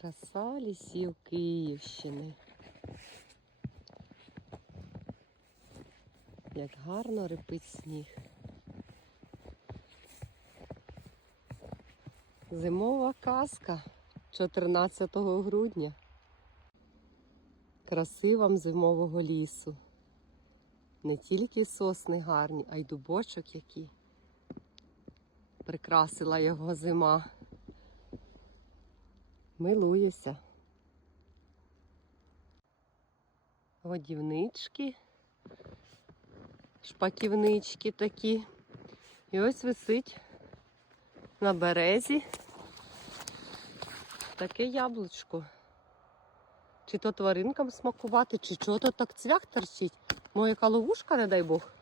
Краса лісів Київщини. Як гарно рипить сніг. Зимова казка 14 грудня. Краси вам зимового лісу. Не тільки сосни гарні, а й дубочок який. Прикрасила його зима. Милуюся. Годівнички, шпаківнички такі. І ось висить на березі таке яблучко. Чи то тваринкам смакувати, чи чого то так цвях торчить. Моя яка ловушка, не дай Бог.